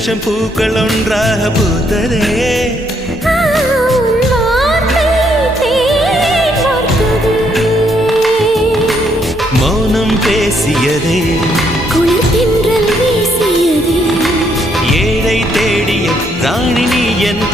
லட்சம் பூக்கள் ஒன்றாக பூத்ததே. மௌனம் பேசியதே, குளிர் வீசியதே. ஏழை தேடிய ராணி நீ என்